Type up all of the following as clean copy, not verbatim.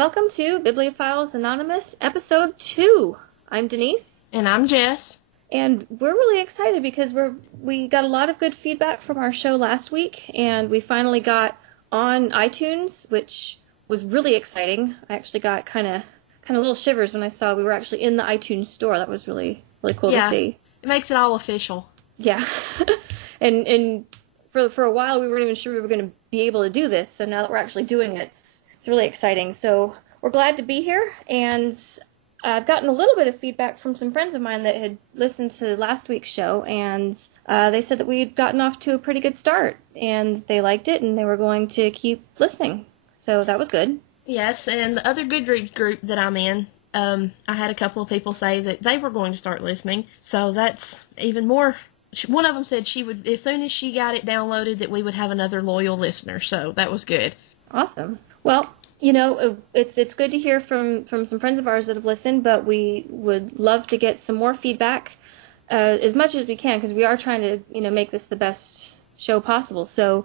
welcome to Bibliophiles Anonymous, Episode 2. I'm Denise. And I'm Jess. And we're really excited because we got a lot of good feedback from our show last week, and we finally got on iTunes, which was really exciting. I actually got kind of little shivers when I saw we were actually in the iTunes store. That was really cool to see. It makes it all official. Yeah. and for a while we weren't even sure we were going to be able to do this, so now that we're actually doing it, it's really exciting. So we're glad to be here, and I've gotten a little bit of feedback from some friends of mine that had listened to last week's show, and they said that we'd gotten off to a pretty good start, and they liked it, and they were going to keep listening. So that was good. Yes, and the other Goodreads group that I'm in, I had a couple of people say that they were going to start listening, so that's even more. One of them said she would, as soon as she got it downloaded, that we would have another loyal listener, so that was good. Awesome. Well, you know, it's good to hear from some friends of ours that have listened, but we would love to get some more feedback as much as we can, because we are trying to, make this the best show possible. So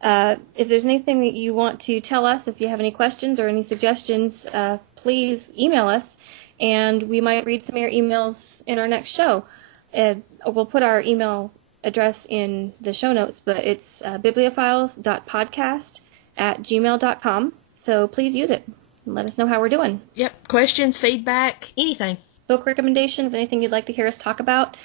if there's anything that you want to tell us, if you have any questions or any suggestions, please email us, and we might read some of your emails in our next show. We'll put our email address in the show notes, but it's bibliophiles.podcast@gmail.com. So please use it and let us know how we're doing. Yep, questions, feedback, anything. Book recommendations, anything you'd like to hear us talk about.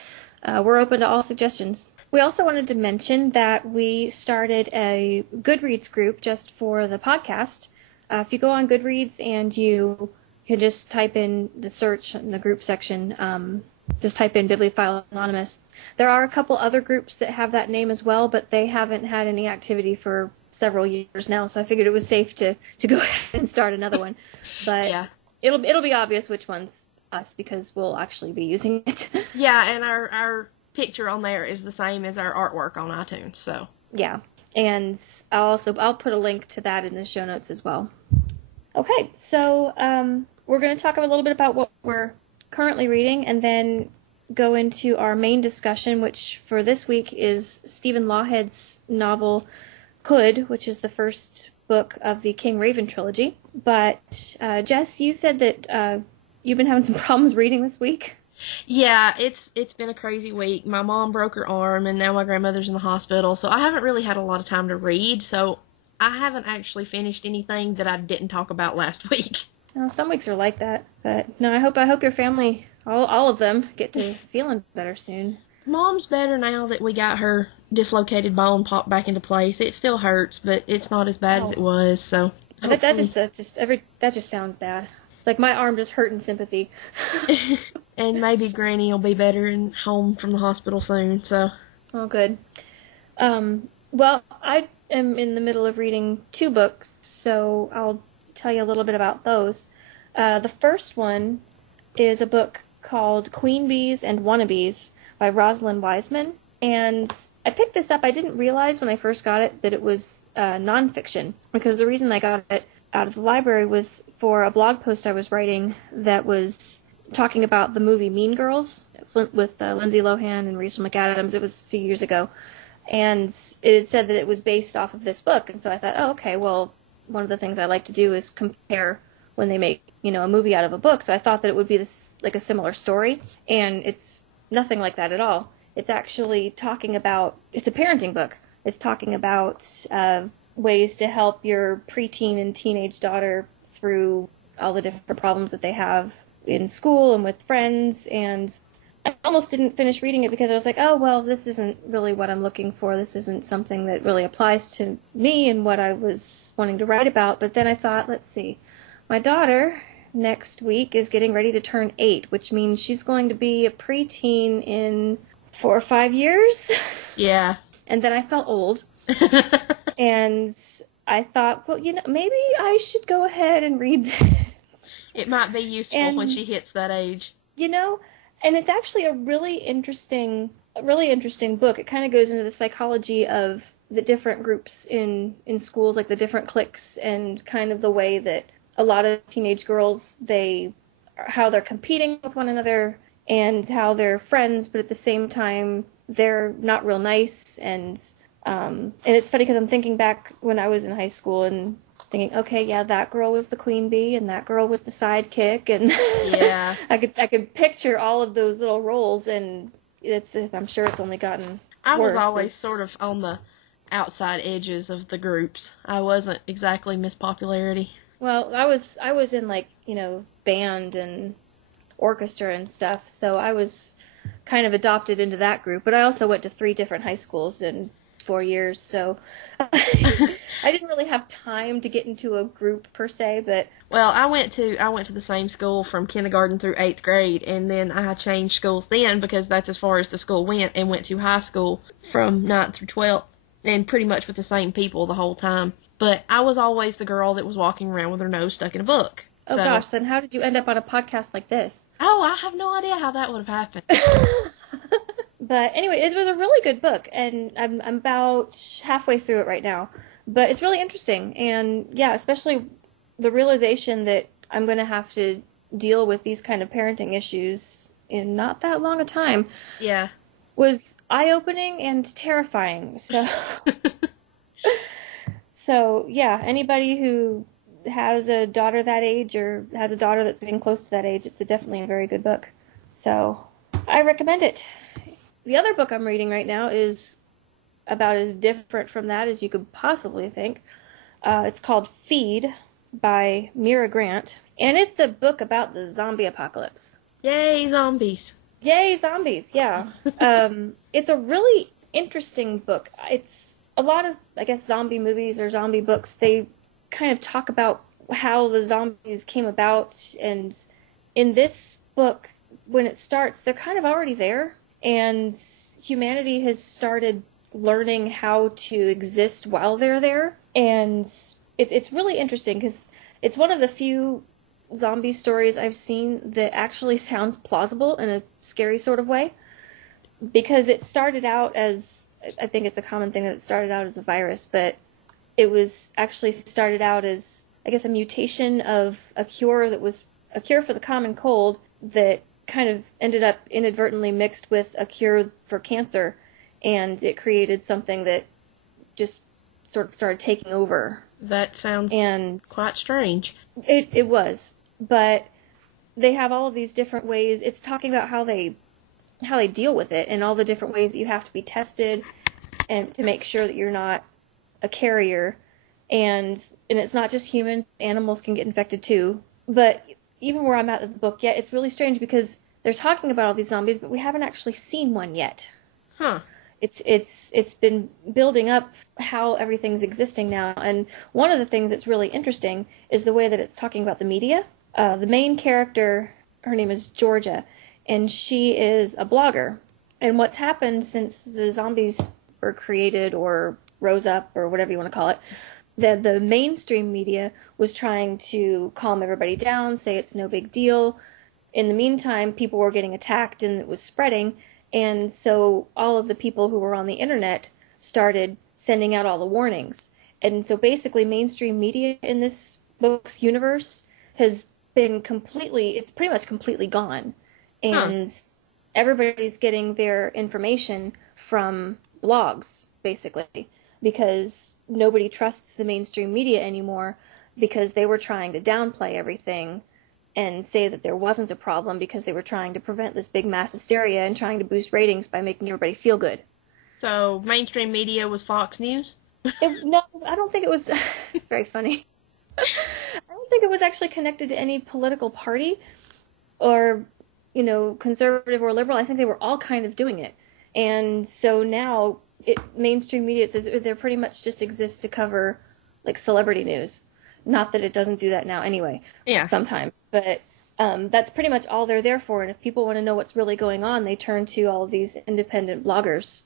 We're open to all suggestions. We also wanted to mention that we started a Goodreads group just for the podcast. If you go on Goodreads and you can just type in the search in the group section, just type in Bibliophiles Anonymous. There are a couple other groups that have that name as well, but they haven't had any activity for several years now, so I figured it was safe to go ahead and start another one. But yeah, it'll be obvious which one's us because we'll actually be using it. Yeah, and our picture on there is the same as our artwork on iTunes, so. Yeah, and I'll put a link to that in the show notes as well. Okay, so we're going to talk a little bit about what we're currently reading, and then go into our main discussion, which for this week is Stephen Lawhead's novel Hood, which is the first book of the King Raven trilogy. But Jess, you said that you've been having some problems reading this week. Yeah, it's been a crazy week. My mom broke her arm, and now my grandmother's in the hospital, so I haven't really had a lot of time to read, so I haven't actually finished anything that I didn't talk about last week. Well, some weeks are like that, but no, I hope your family, all of them, get to feeling better soon. Mom's better now that we got her dislocated bone popped back into place. It still hurts, but it's not as bad as it was. So that just sounds bad. It's like my arm just hurt in sympathy. And maybe Granny will be better and home from the hospital soon. So. Oh, good. Well, I am in the middle of reading 2 books, so I'll tell you a little bit about those. The first one is a book called Queen Bees and Wannabes by Rosalind Wiseman, and I picked this up. I didn't realize when I first got it that it was nonfiction, because the reason I got it out of the library was for a blog post I was writing that was talking about the movie Mean Girls with Lindsay Lohan and Rachel McAdams. It was a few years ago, and it had said that it was based off of this book, and so I thought, oh, okay, well, one of the things I like to do is compare when they make, a movie out of a book. So I thought that it would be this like a similar story, and it's nothing like that at all. It's actually talking about, it's a parenting book. It's talking about ways to help your preteen and teenage daughter through all the different problems that they have in school and with friends. And I almost didn't finish reading it because I was like, oh, well, this isn't really what I'm looking for. This isn't something that really applies to me and what I was wanting to write about. But then I thought, let's see, my daughter next week is getting ready to turn 8, which means she's going to be a preteen in 4 or 5 years. Yeah. And then I felt old. And I thought, well, maybe I should go ahead and read this. It might be useful when she hits that age. And it's actually a really interesting book. It kind of goes into the psychology of the different groups in schools, like the different cliques, and kind of the way that a lot of teenage girls, how they're competing with one another and how they're friends, but at the same time they're not real nice. And it's funny because I'm thinking back when I was in high school, and thinking, okay, yeah, that girl was the queen bee and that girl was the sidekick, and Yeah. I could picture all of those little roles, and I'm sure it's only gotten I was worse. always sort of on the outside edges of the groups. I wasn't exactly Miss Popularity. Well, I was in, like, band and orchestra and stuff, so I was kind of adopted into that group. But I also went to 3 different high schools in 4 years, so I didn't really have time to get into a group per se. But Well, I went to the same school from kindergarten through 8th grade, and then I changed schools then because that's as far as the school went, and went to high school from 9th through 12th, and pretty much with the same people the whole time. But I was always the girl that was walking around with her nose stuck in a book. oh gosh, then how did you end up on a podcast like this? Oh, I have no idea how that would have happened. But anyway, it was a really good book, and I'm about halfway through it right now. But it's really interesting, and yeah, especially the realization that I'm going to have to deal with these kind of parenting issues in not that long a time Yeah. was eye-opening and terrifying. So yeah, anybody who has a daughter that age or has a daughter that's getting close to that age, it's definitely a very good book. So I recommend it. The other book I'm reading right now is about as different from that as you could possibly think. It's called Feed by Mira Grant, and it's a book about the zombie apocalypse. Yay, zombies. Yay, zombies, yeah. It's a really interesting book. It's a lot of, I guess, zombie movies or zombie books, they kind of talk about how the zombies came about, and in this book, when it starts, they're kind of already there, and humanity has started learning how to exist while they're there, and it's really interesting because it's one of the few zombie stories I've seen that actually sounds plausible in a scary sort of way, because it started out as, I think it's a common thing that it started out as a virus, but it was actually started out as, I guess, a mutation of a cure that was a cure for the common cold that kind of ended up inadvertently mixed with a cure for cancer, and it created something that just sort of started taking over. That sounds quite strange. It was, but they have all of these different ways. It's talking about how they deal with it and all the different ways that you have to be tested and to make sure that you're not a carrier. And it's not just humans, animals can get infected too. But even where I'm at in the book, yeah, it's really strange because they're talking about all these zombies, but we haven't actually seen one yet. Huh. It's been building up how everything's existing now, and one of the things that's really interesting is the way that it's talking about the media. The main character, her name is Georgia, and she is a blogger. And what's happened since the zombies were created or rose up or whatever you want to call it, the mainstream media was trying to calm everybody down, say it's no big deal. In the meantime, people were getting attacked and it was spreading. And so all of the people who were on the internet started sending out all the warnings. And so basically mainstream media in this book's universe has been it's pretty much completely gone. And everybody's getting their information from blogs, basically, because nobody trusts the mainstream media anymore because they were trying to downplay everything and say that there wasn't a problem because they were trying to prevent this big mass hysteria and trying to boost ratings by making everybody feel good. So mainstream media was Fox News? No, I don't think it was very funny. I don't think it was actually connected to any political party or, conservative or liberal. I think they were all kind of doing it. And so now mainstream media, they pretty much just exist to cover like celebrity news. Not that it doesn't do that now anyway. Yeah. Sometimes. But that's pretty much all they're there for. And if people want to know what's really going on, they turn to all of these independent bloggers.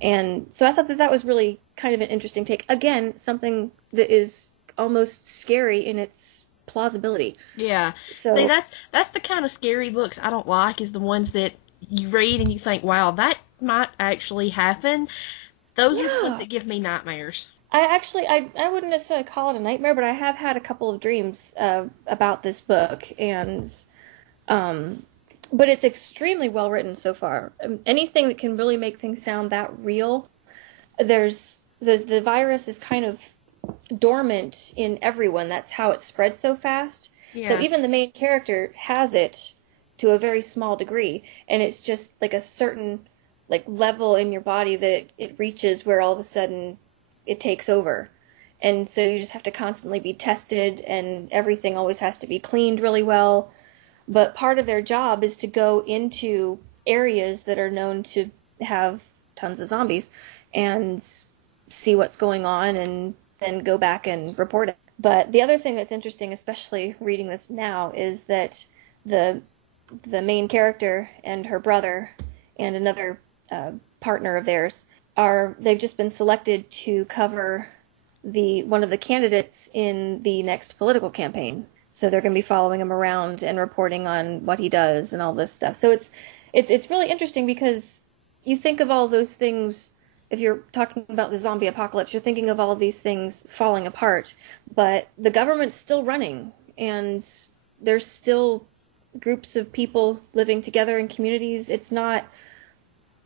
And so I thought that was really kind of an interesting take. Again, something that is almost scary in its plausibility. Yeah. So see, that's the kind of scary books I don't like, is the ones that you read and you think, wow, that might actually happen. Those are the ones that give me nightmares. I wouldn't necessarily call it a nightmare, but I have had a couple of dreams about this book, and but it's extremely well written so far. Anything that can really make things sound that real. There's the virus is kind of dormant in everyone. That's how it spread so fast. Yeah. So even the main character has it to a very small degree, and it's just like a certain like level in your body that it reaches where all of a sudden it takes over. And so you just have to constantly be tested, and everything always has to be cleaned really well. But part of their job is to go into areas that are known to have tons of zombies and see what's going on and then go back and report it. But the other thing that's interesting, especially reading this now, is that the main character and her brother and another partner of theirs they've just been selected to cover one of the candidates in the next political campaign. So they're going to be following him around and reporting on what he does and all this stuff. So it's really interesting because you think of all those things. If you're talking about the zombie apocalypse, you're thinking of all of these things falling apart, but the government's still running, and there's still groups of people living together in communities. It's not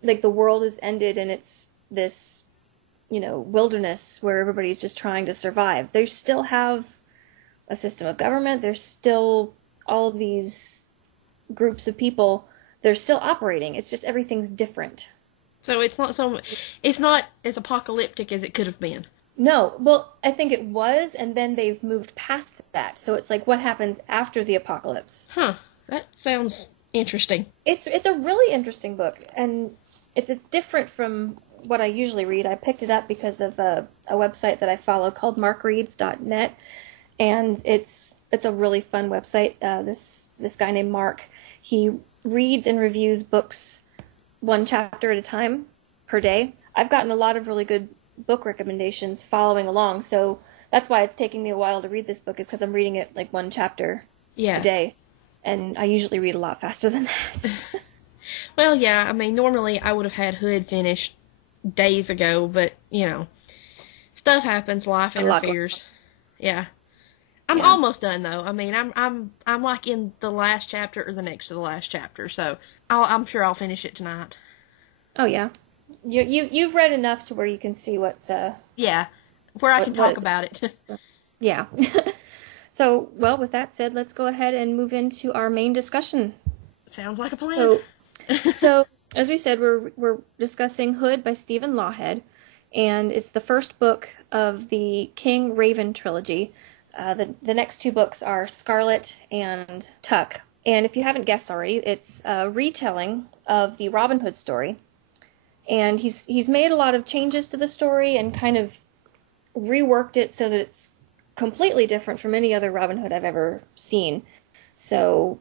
like the world has ended and it's this, wilderness where everybody's just trying to survive. They still have a system of government. There's still all of these groups of people. They're still operating. It's just everything's different. So it's not as apocalyptic as it could have been. No, well, I think it was, and then they've moved past that. So it's like what happens after the apocalypse. Huh. That sounds interesting. It's a really interesting book, and it's different from what I usually read. I picked it up because of a website that I follow called markreads.net. And it's a really fun website. This guy named Mark, he reads and reviews books one chapter at a time per day. I've gotten a lot of really good book recommendations following along, so that's why it's taking me a while to read this book, is because I'm reading it like one chapter a day. And I usually read a lot faster than that. Well, yeah, I mean, normally I would have had Hood finished days ago, but, stuff happens, life interferes. Yeah. I'm almost done though. I mean, I'm like in the last chapter or the next to the last chapter, so I'm sure I'll finish it tonight. Oh yeah, you've read enough to where you can see what's where I can talk about it. Yeah. So, well, with that said, let's go ahead and move into our main discussion. Sounds like a plan. So as we said, we're discussing Hood by Stephen Lawhead, and it's the first book of the King Raven trilogy. The next two books are Scarlet and Tuck. And if you haven't guessed already, it's a retelling of the Robin Hood story. And he's made a lot of changes to the story and kind of reworked it so that it's completely different from any other Robin Hood I've ever seen. So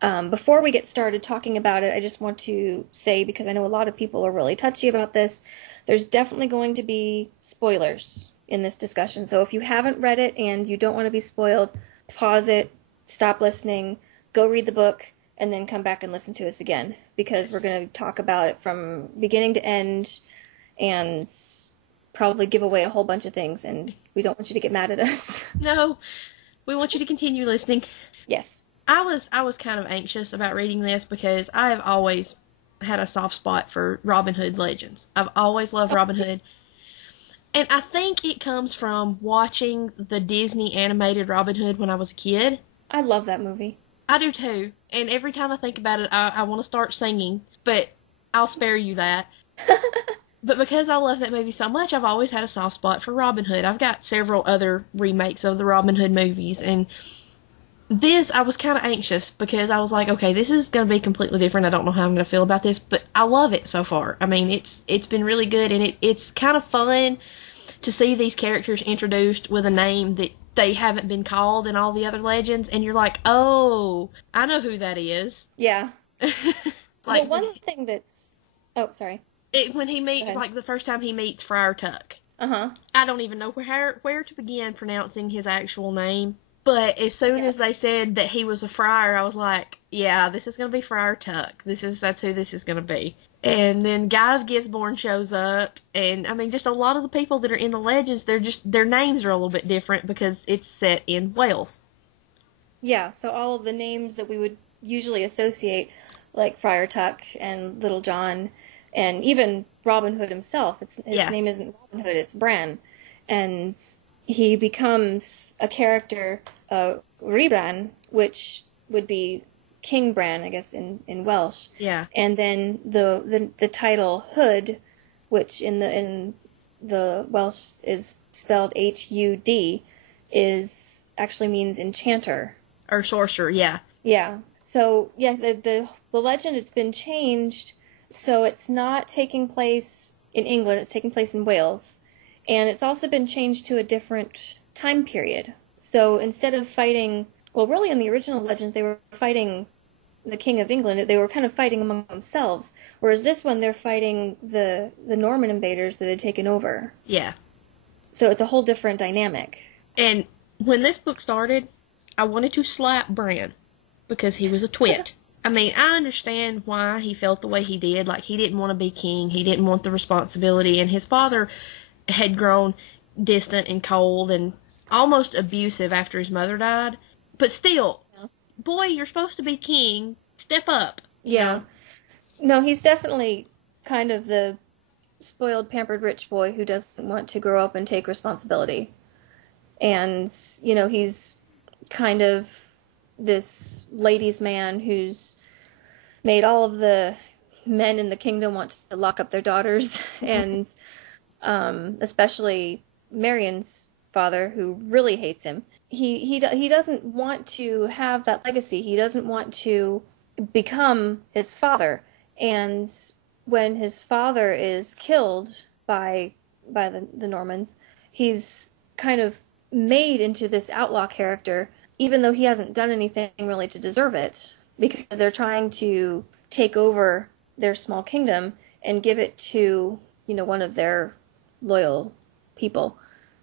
before we get started talking about it, I just want to say, because I know a lot of people are really touchy about this, there's definitely going to be spoilers in this discussion. So if you haven't read it and you don't want to be spoiled, pause it, stop listening, go read the book, and then come back and listen to us again, because we're going to talk about it from beginning to end and probably give away a whole bunch of things, and we don't want you to get mad at us. No, we want you to continue listening. Yes. I was kind of anxious about reading this because I have always had a soft spot for Robin Hood legends. I've always loved Robin Hood. And I think it comes from watching the Disney animated Robin Hood when I was a kid. I love that movie. I do too. And every time I think about it, I want to start singing, but I'll spare you that. But because I love that movie so much, I've always had a soft spot for Robin Hood. I've got several other remakes of the Robin Hood movies, and this, I was kind of anxious because I was like, okay, this is going to be completely different. I don't know how I'm going to feel about this, but I love it so far. I mean, it's been really good, and it's kind of fun to see these characters introduced with a name that they haven't been called in all the other legends, and you're like, oh, I know who that is. Yeah. Like, well, one thing that's... Oh, sorry. When he meets, like the first time he meets Friar Tuck. Uh-huh. I don't even know where to begin pronouncing his actual name. But as soon as they said that he was a friar, I was like, yeah, this is going to be Friar Tuck. That's who this is going to be. And then Guy of Gisborne shows up, and I mean, just a lot of the people that are in the legends, their names are a little bit different because it's set in Wales. Yeah, so all of the names that we would usually associate, like Friar Tuck and Little John, and even Robin Hood himself, his name isn't Robin Hood, it's Bran. And he becomes a character, Ribran, which would be King Bran, I guess, in Welsh. Yeah. And then the title Hood, which in the Welsh is spelled Hud, is actually means enchanter. Or sorcerer, yeah. Yeah. So yeah, the legend, it's been changed, so it's not taking place in England, it's taking place in Wales. And it's also been changed to a different time period. So instead of fighting, well, really in the original legends, they were fighting the King of England. They were kind of fighting among themselves. Whereas this one, they're fighting the Norman invaders that had taken over. Yeah. So it's a whole different dynamic. And when this book started, I wanted to slap Bran because he was a twit. I mean, I understand why he felt the way he did. Like, he didn't want to be king. He didn't want the responsibility. And his father had grown distant and cold and almost abusive after his mother died. But still, boy, you're supposed to be king. Step up. Yeah. No, he's definitely kind of the spoiled, pampered rich boy who doesn't want to grow up and take responsibility. And, you know, he's kind of this ladies' man who's made all of the men in the kingdom want to lock up their daughters, and especially Marion's father, who really hates him. He doesn't want to have that legacy. He doesn't want to become his father. And when his father is killed by the Normans, he's kind of made into this outlaw character, even though he hasn't done anything really to deserve it, because they're trying to take over their small kingdom and give it to, you know, one of their loyal people.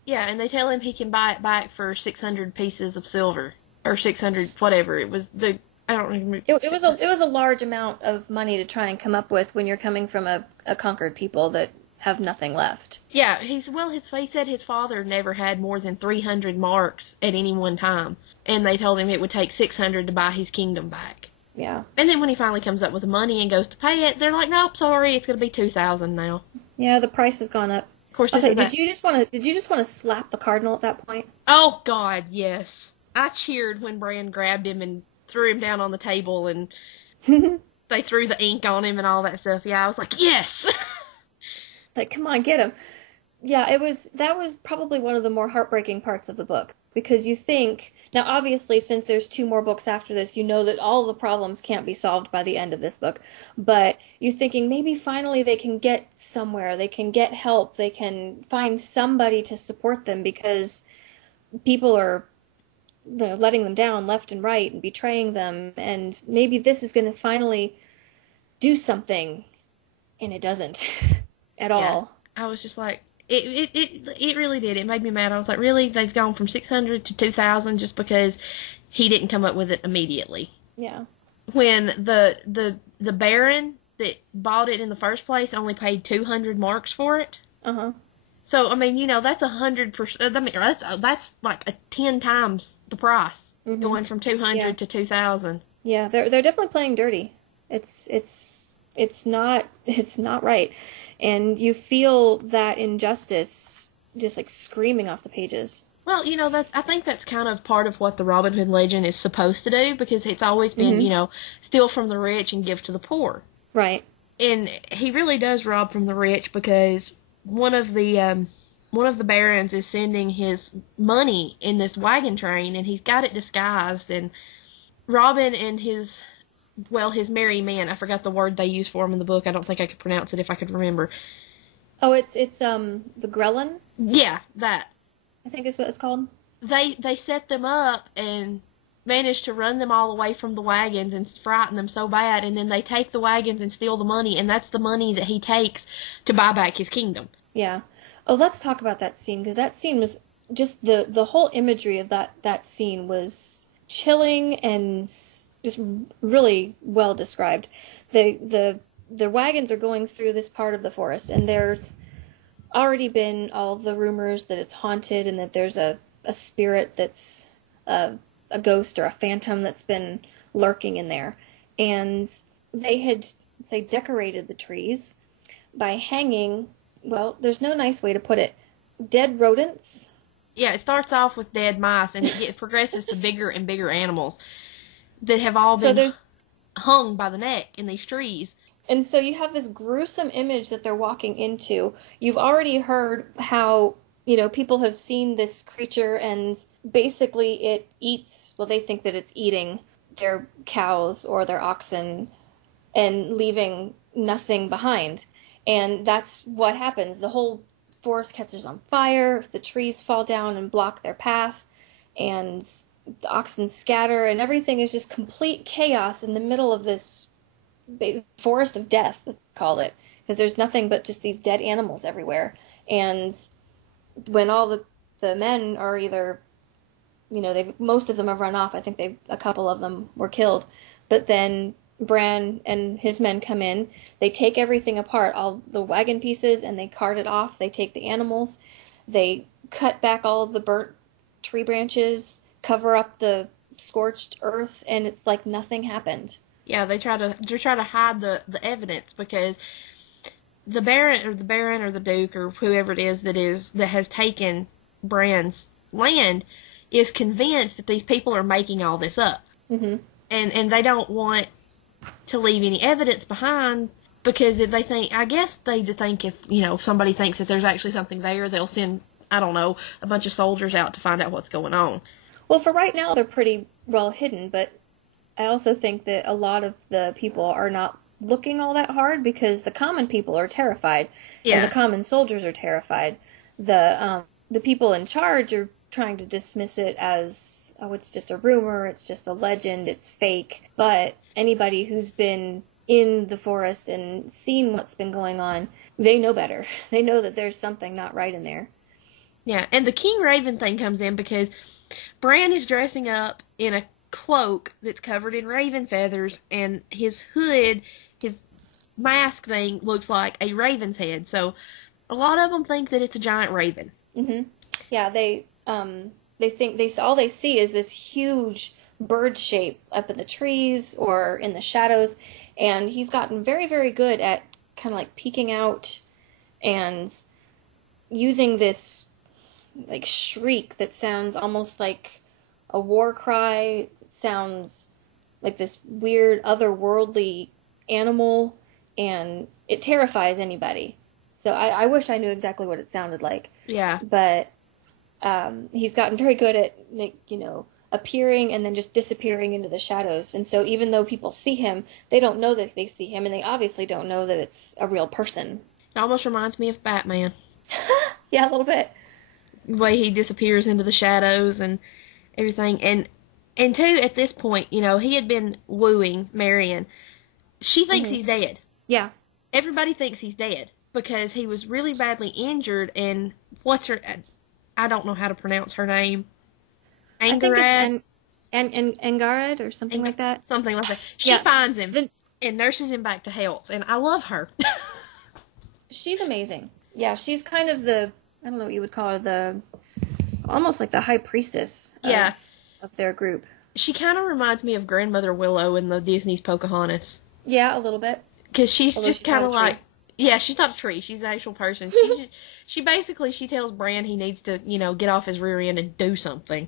Yeah, and they tell him he can buy it back for 600 pieces of silver, or 600 whatever. It was I don't remember. It was a large amount of money to try and come up with when you're coming from a conquered people that have nothing left. Yeah, he said his father never had more than 300 marks at any one time, and they told him it would take 600 to buy his kingdom back. Yeah. And then when he finally comes up with the money and goes to pay it, they're like, "Nope, sorry, it's going to be 2,000 now." Yeah, the price has gone up. Of course, did you just want to slap the cardinal at that point? Oh God, yes. I cheered when Bran grabbed him and threw him down on the table, and they threw the ink on him and all that stuff. Yeah, I was like, yes. Like, come on, get him. Yeah, that was probably one of the more heartbreaking parts of the book, because you think, now obviously since there's 2 more books after this, you know that all the problems can't be solved by the end of this book, but you're thinking maybe finally they can get somewhere, they can get help, they can find somebody to support them, because people are letting them down left and right and betraying them, and maybe this is going to finally do something, and it doesn't at all. I was just like, it really did. It made me mad. I was like, really? They've gone from 600 to 2,000 just because he didn't come up with it immediately. Yeah. When the Baron that bought it in the first place only paid 200 marks for it. Uh-huh. So, I mean, you know, that's 100%. I mean, that's like 10 times the price, going from 200 to 2,000. Yeah, they're definitely playing dirty. It's not right, and you feel that injustice just like screaming off the pages. Well, you know, I think that's kind of part of what the Robin Hood legend is supposed to do, because it's always been, you know, steal from the rich and give to the poor. Right. And he really does rob from the rich, because one of the barons is sending his money in this wagon train, and he's got it disguised, and Robin and his merry man, I forgot the word they use for him in the book. I don't think I could pronounce it if I could remember. Oh, it's the Grelin? Yeah, that. I think is what it's called. They set them up and managed to run them all away from the wagons and frighten them so bad, and then they take the wagons and steal the money, and that's the money that he takes to buy back his kingdom. Yeah. Oh, let's talk about that scene, because that scene was just the whole imagery of that scene was chilling and just really well described. The wagons are going through this part of the forest, and there's already been all the rumors that it's haunted and that there's a spirit that's a ghost or a phantom that's been lurking in there. And they had, say, decorated the trees by hanging, well, there's no nice way to put it, dead rodents Yeah, it starts off with dead mice, and it progresses to bigger and bigger animals that have all So been there's hung by the neck in these trees. And so you have this gruesome image that they're walking into. You've already heard how, people have seen this creature and basically it eats, well, they think that it's eating their cows or their oxen and leaving nothing behind. And that's what happens. The whole forest catches on fire, the trees fall down and block their path, and the oxen scatter, and everything is just complete chaos in the middle of this forest of death, they call it, because there's nothing but just these dead animals everywhere. And when all the men are either, most of them have run off. I think a couple of them were killed, but then Bran and his men come in. They take everything apart, all the wagon pieces, and they cart it off. They take the animals, they cut back all of the burnt tree branches, cover up the scorched earth, and it's like nothing happened. Yeah, they try to hide the evidence, because the Baron or the Duke or whoever it is that has taken Bran's land is convinced that these people are making all this up. Mm-hmm. And they don't want to leave any evidence behind, because if they think, I guess they think if somebody thinks that there's actually something there, they'll send, I don't know, a bunch of soldiers out to find out what's going on. Well, for right now they're pretty well hidden, but I also think that a lot of the people are not looking all that hard because the common people are terrified, and the common soldiers are terrified. The people in charge are trying to dismiss it as, oh, it's just a rumor, it's just a legend, it's fake. But anybody who's been in the forest and seen what's been going on, they know better. They know that there's something not right in there. Yeah, and the King Raven thing comes in because Bran is dressing up in a cloak that's covered in raven feathers, and his hood, his mask thing, looks like a raven's head. So a lot of them think that it's a giant raven. Mm-hmm. Yeah, they think all they see is this huge bird shape up in the trees or in the shadows, and he's gotten very, very good at kind of like peeking out and using this like shriek that sounds almost like a war cry. It sounds like this weird otherworldly animal, and it terrifies anybody. So I wish I knew exactly what it sounded like. Yeah. But he's gotten very good at, appearing and then just disappearing into the shadows. And so even though people see him, they don't know that they see him, and they obviously don't know that it's a real person. It almost reminds me of Batman. Yeah, a little bit. The way he disappears into the shadows and everything. And too, at this point, he had been wooing Marion. She thinks he's dead. Yeah. Everybody thinks he's dead because he was really badly injured, and I don't know how to pronounce her name. Angarad? Angarad or something like that? Something like that. She finds him and nurses him back to health, and I love her. She's amazing. Yeah, she's kind of I don't know what you would call her, almost like the high priestess of their group. She kind of reminds me of Grandmother Willow in the Disney's Pocahontas. Yeah, a little bit. Because she's just kind of like, she's not a tree. She's an actual person. She basically tells Bran he needs to, get off his rear end and do something.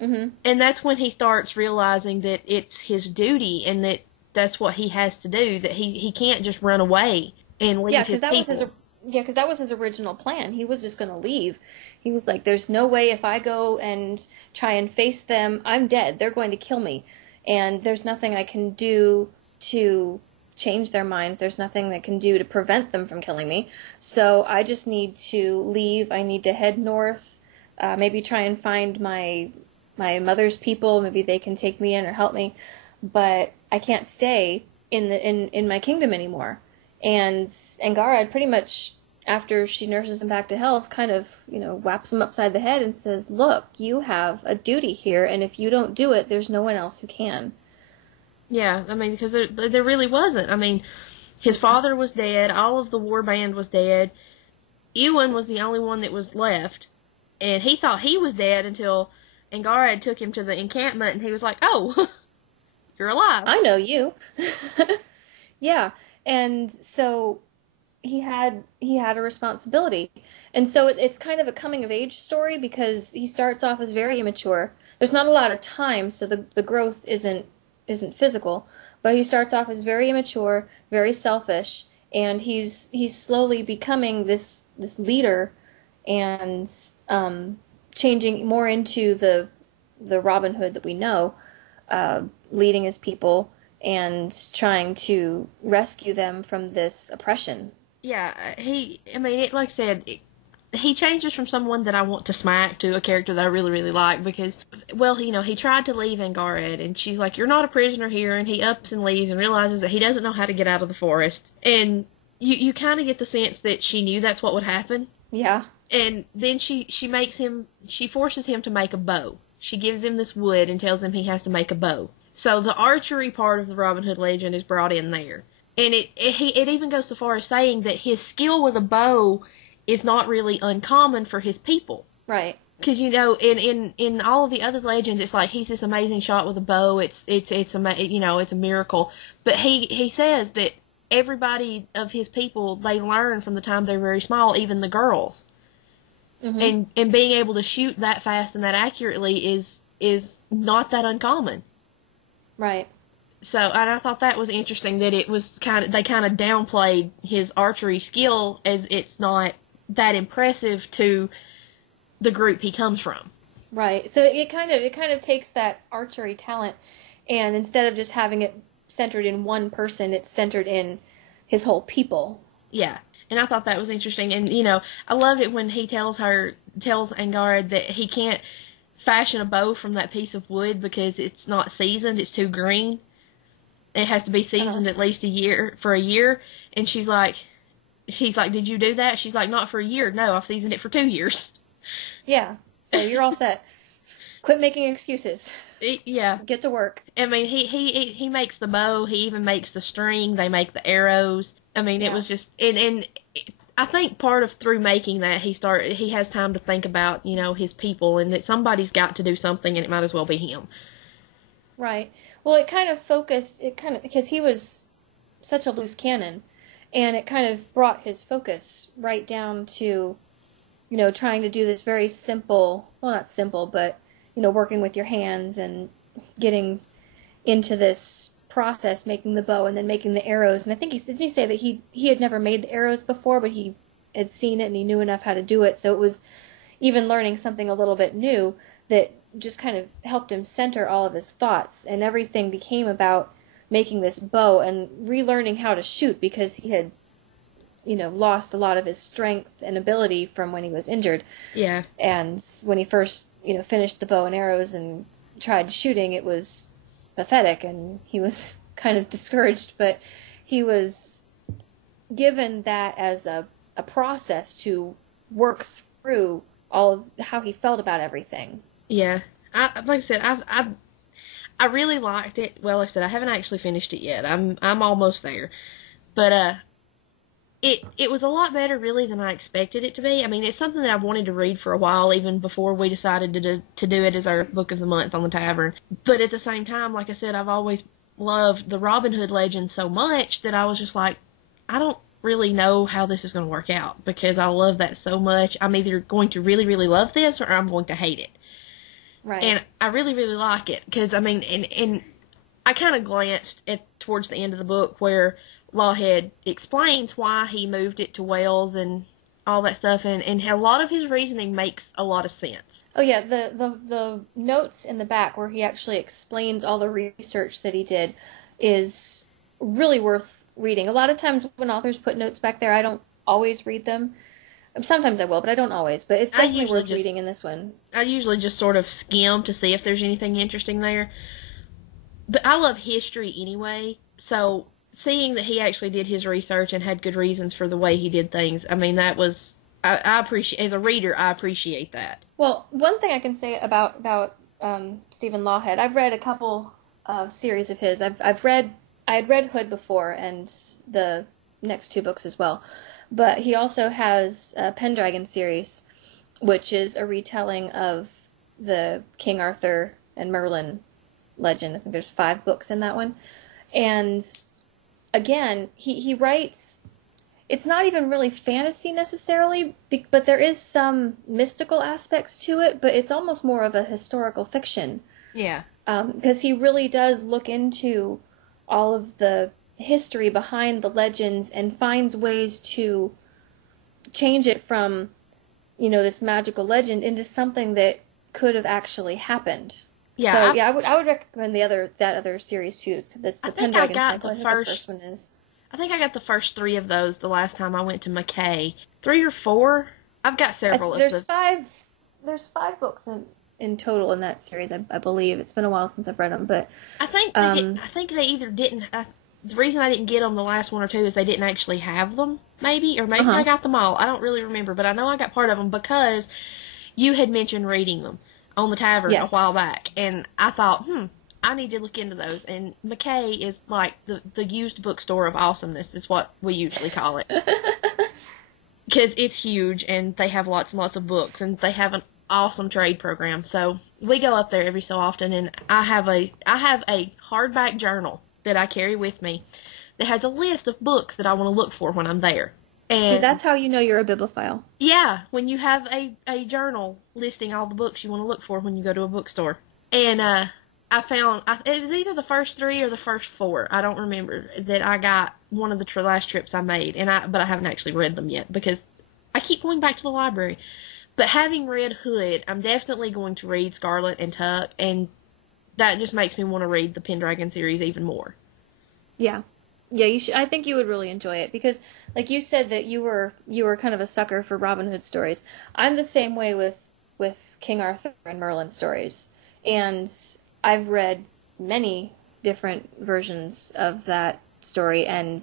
Mm-hmm. And that's when he starts realizing that it's his duty and that's what he has to do, that he can't just run away and leave his people. Because that was his original plan. He was just going to leave. He was like, there's no way if I go and try and face them, I'm dead. They're going to kill me. And there's nothing I can do to change their minds. There's nothing that can do to prevent them from killing me. So I just need to leave. I need to head north, maybe try and find my mother's people. Maybe they can take me in or help me. But I can't stay in my kingdom anymore. And Angara pretty much, after she nurses him back to health, kind of, whaps him upside the head and says, look, you have a duty here, and if you don't do it, there's no one else who can. Yeah, I mean, because there really wasn't. I mean, his father was dead, all of the war band was dead, Ewan was the only one that was left, and he thought he was dead until Angara took him to the encampment, and he was like, oh, you're alive. I know you. Yeah. And so he had a responsibility. And so it's kind of a coming of age story because he starts off as very immature. There's not a lot of time, so the growth isn't physical, but he starts off as very immature, very selfish, and he's slowly becoming this leader and changing more into the Robin Hood that we know, leading his people and trying to rescue them from this oppression. Yeah, like I said, he changes from someone that I want to smack to a character that I really, really like because, well, he tried to leave Angared, and she's like, you're not a prisoner here, and he ups and leaves and realizes that he doesn't know how to get out of the forest. And you kind of get the sense that she knew that's what would happen. Yeah. And then she forces him to make a bow. She gives him this wood and tells him he has to make a bow. So the archery part of the Robin Hood legend is brought in there. And it even goes so far as saying that his skill with a bow is not really uncommon for his people. Right. Because, in all of the other legends, it's like he's this amazing shot with a bow. It's a miracle. But he says that everybody of his people, they learn from the time they're very small, even the girls. Mm-hmm. And being able to shoot that fast and that accurately is not that uncommon. Right. So, and I thought that was interesting that it was they kind of downplayed his archery skill as it's not that impressive to the group he comes from. Right. So it kind of takes that archery talent, and instead of just having it centered in one person, it's centered in his whole people. Yeah. And I thought that was interesting. And, I loved it when he tells Angard that he can't fashion a bow from that piece of wood because it's not seasoned, it's too green. It has to be seasoned at least for a year. And she's like, did you do that? She's like, not for a year. No, I've seasoned it for 2 years. Yeah. So you're all set. Quit making excuses. Yeah. Get to work. I mean, he makes the bow. He even makes the string. They make the arrows. I mean, It was just, and I think through making that, he has time to think about, his people and that somebody's got to do something and it might as well be him. Right. Well, because he was such a loose cannon, and it kind of brought his focus right down to, trying to do this very simple, well, not simple, but, working with your hands and getting into this process, making the bow and then making the arrows. And I think didn't he say that he had never made the arrows before, but he had seen it and he knew enough how to do it. So it was even learning something a little bit new that just kind of helped him center all of his thoughts, and everything became about making this bow and relearning how to shoot because he had, lost a lot of his strength and ability from when he was injured. Yeah. And when he first, finished the bow and arrows and tried shooting, it was pathetic and he was kind of discouraged, but he was given that as a process to work through all of how he felt about everything. Yeah. Like I said, I really liked it. Well, like I said, I haven't actually finished it yet. I'm almost there. But it was a lot better really than I expected it to be. I mean, it's something that I've wanted to read for a while, even before we decided to do it as our book of the month on the Tavern. But at the same time, like I said, I've always loved the Robin Hood legend so much that I was just like, I don't really know how this is going to work out because I love that so much. I'm either going to really, really love this or I'm going to hate it. Right. And I really, really like it because, I mean, and I kind of glanced towards the end of the book where Lawhead explains why he moved it to Wales and all that stuff, and a lot of his reasoning makes a lot of sense. Oh yeah, the notes in the back where he actually explains all the research that he did is really worth reading. A lot of times when authors put notes back there, I don't always read them. Sometimes I will, but I don't always. But it's definitely worth reading in this one. I usually just sort of skim to see if there's anything interesting there. But I love history anyway, so seeing that he actually did his research and had good reasons for the way he did things, I mean, that was, I appreciate, as a reader, I appreciate that. Well, one thing I can say about Stephen Lawhead, I've read a couple of series of his. I had read Hood before and the next two books as well. But he also has a Pendragon series, which is a retelling of the King Arthur and Merlin legend. I think there's 5 books in that one. And again, he writes it's not even really fantasy necessarily, but there is some mystical aspects to it, but it's almost more of a historical fiction. Yeah. Because he really does look into all of the history behind the legends and finds ways to change it from, this magical legend into something that could have actually happened. Yeah. So I would recommend that other series too. That's the Pendragon Cycle. I think the first one is. I think I got the first 3 of those the last time I went to McKay. 3 or 4. I've got several. There's 5. There's 5 books in total in that series. I believe it's been a while since I've read them, but I think they either didn't. The reason I didn't get them the last 1 or 2 is they didn't actually have them. Maybe I got them all. I don't really remember, but I know I got part of them because you had mentioned reading them on the tavern a while back, and I thought, I need to look into those. And McKay is like the used bookstore of awesomeness is what we usually call it. Because it's huge, and they have lots and lots of books, and they have an awesome trade program. So we go up there every so often, and I have a hardback journal that I carry with me that has a list of books that I want to look for when I'm there. And see, that's how you know you're a bibliophile. Yeah, when you have a journal listing all the books you want to look for when you go to a bookstore. And I found, it was either the first 3 or the first 4, I don't remember, that I got one of the last trips I made. But I haven't actually read them yet because I keep going back to the library. But having read Hood, I'm definitely going to read Scarlet and Tuck, and that just makes me want to read the Pendragon series even more. Yeah. Yeah, you should. I think you would really enjoy it because, like you said, that you were kind of a sucker for Robin Hood stories. I'm the same way with King Arthur and Merlin stories, and I've read many different versions of that story, and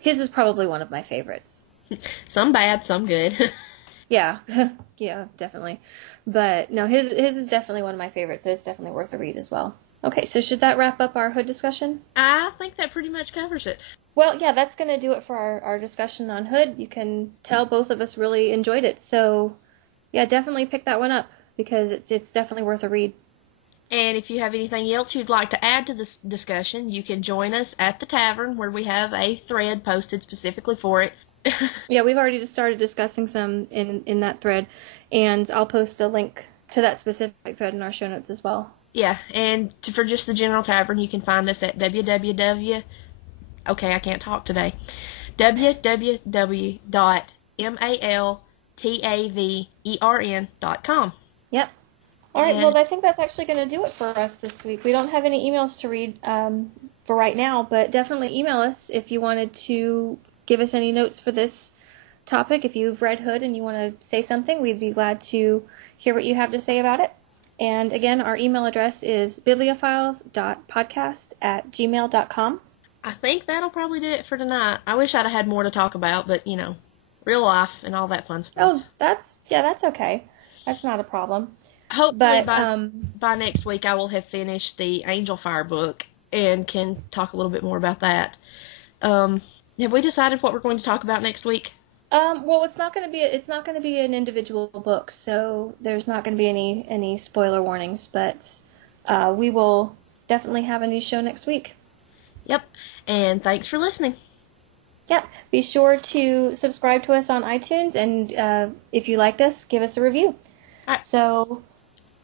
his is probably one of my favorites. Some bad, some good. Yeah, yeah, definitely. But no, his is definitely one of my favorites, so it's definitely worth a read as well. Okay, so should that wrap up our Hood discussion? I think that pretty much covers it. Well, yeah, that's going to do it for our discussion on Hood. You can tell both of us really enjoyed it. So, yeah, definitely pick that one up because it's definitely worth a read. And if you have anything else you'd like to add to this discussion, you can join us at the tavern where we have a thread posted specifically for it. Yeah, we've already just started discussing some in that thread, and I'll post a link to that specific thread in our show notes as well. Yeah, and for just the general tavern, you can find us at okay, I can't talk today. www.maltavern.com. Yep. All right, well, I think that's actually going to do it for us this week. We don't have any emails to read for right now, but definitely email us if you wanted to give us any notes for this topic. If you've read Hood and you want to say something, we'd be glad to hear what you have to say about it. And again, our email address is bibliophiles.podcast@gmail.com. I think that'll probably do it for tonight. I wish I'd have had more to talk about, but, real life and all that fun stuff. Oh, that's okay. That's not a problem. Hopefully by next week I will have finished the Angel Fire book and can talk a little bit more about that. Have we decided what we're going to talk about next week? Well, it's not going to be an individual book, so there's not going to be any spoiler warnings, but we will definitely have a new show next week. Yep, and thanks for listening. Yep, be sure to subscribe to us on iTunes, and if you liked us, give us a review. All right. So,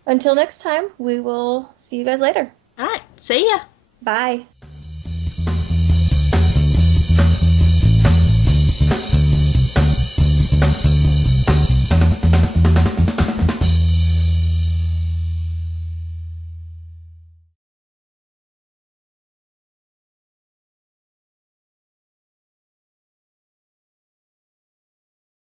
until next time, we will see you guys later. All right, see ya. Bye.